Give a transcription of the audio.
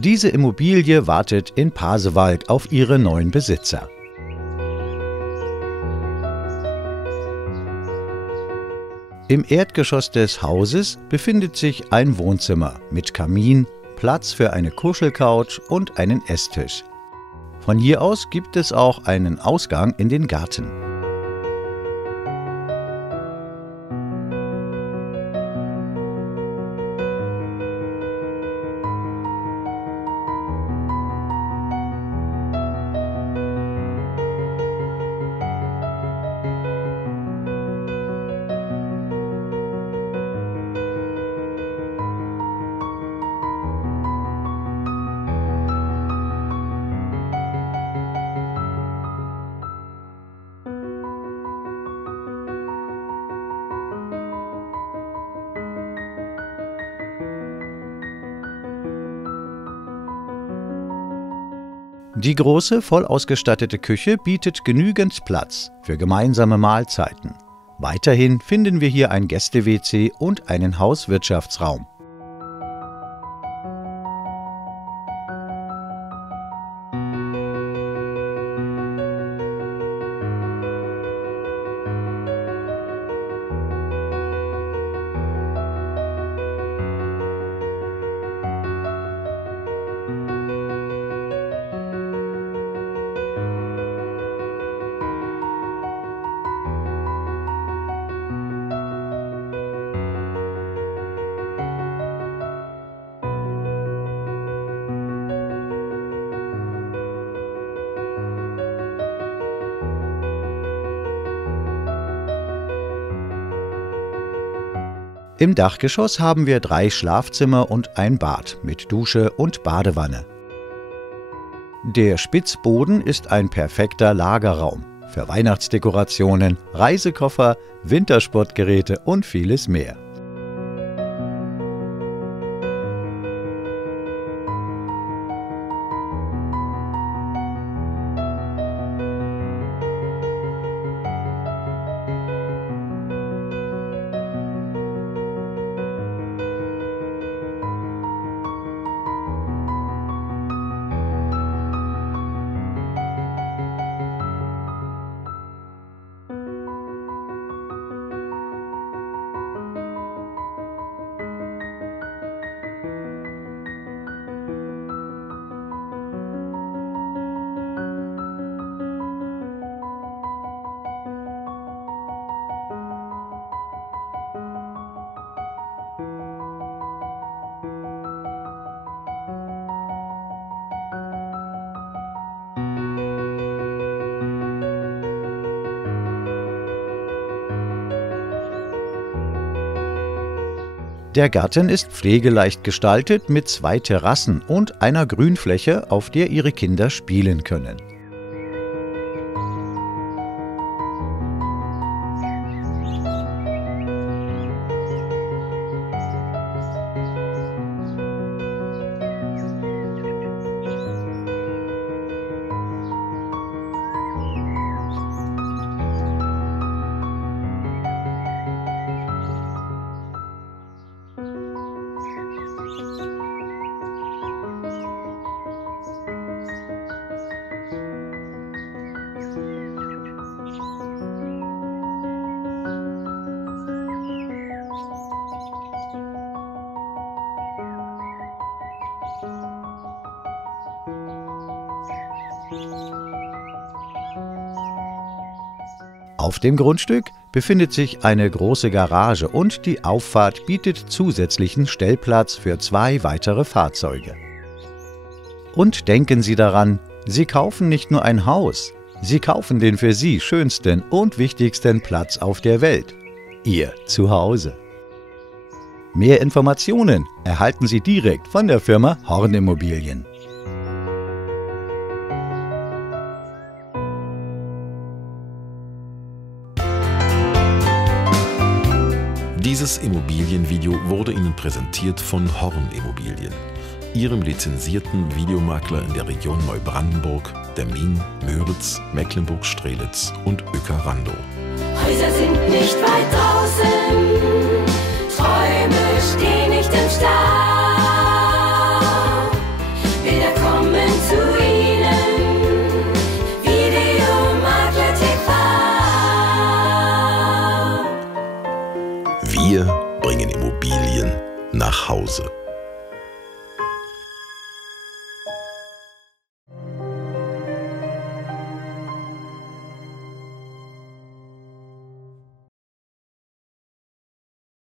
Diese Immobilie wartet in Pasewalk auf ihre neuen Besitzer. Im Erdgeschoss des Hauses befindet sich ein Wohnzimmer mit Kamin, Platz für eine Kuschelcouch und einen Esstisch. Von hier aus gibt es auch einen Ausgang in den Garten. Die große, voll ausgestattete Küche bietet genügend Platz für gemeinsame Mahlzeiten. Weiterhin finden wir hier ein Gäste-WC und einen Hauswirtschaftsraum. Im Dachgeschoss haben wir 3 Schlafzimmer und ein Bad mit Dusche und Badewanne. Der Spitzboden ist ein perfekter Lagerraum für Weihnachtsdekorationen, Reisekoffer, Wintersportgeräte und vieles mehr. Der Garten ist pflegeleicht gestaltet mit 2 Terrassen und einer Grünfläche, auf der Ihre Kinder spielen können. Auf dem Grundstück befindet sich eine große Garage und die Auffahrt bietet zusätzlichen Stellplatz für 2 weitere Fahrzeuge. Und denken Sie daran, Sie kaufen nicht nur ein Haus, Sie kaufen den für Sie schönsten und wichtigsten Platz auf der Welt, Ihr Zuhause. Mehr Informationen erhalten Sie direkt von der Firma Horn Immobilien. Dieses Immobilienvideo wurde Ihnen präsentiert von Horn Immobilien, Ihrem lizenzierten Videomakler in der Region Neubrandenburg, Demmin, Müritz, Mecklenburg-Strelitz und Uecker-Randow. Häuser sind nicht weit draußen, Träume stehen nicht im Stau. Wir bringen Immobilien nach Hause.